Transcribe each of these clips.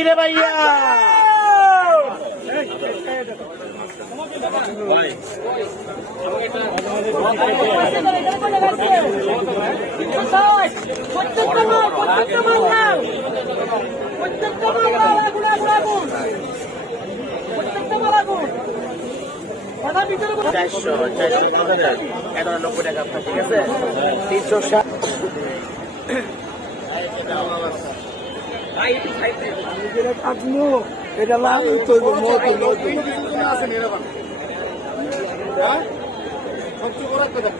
কিরে ভাইয়া? চারশো চারশো এগারো নব্বই টাকা আপনার ঠিক আছে? তিনশো ষাট। নিজেরা থাকল এটা লাভ তৈব মত মত আছেন এরকম সবচেয়ে বড় একটা দেখ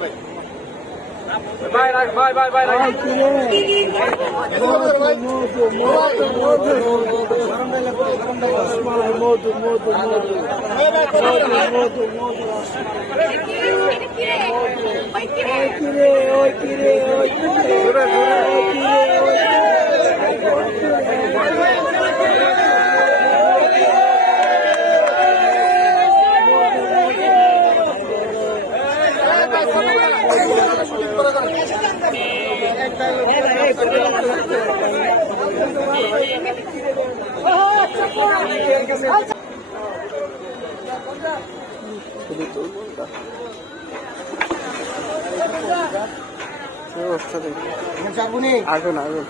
ওই কিরে ওই কিরে ওই কিরে আগুন আগুন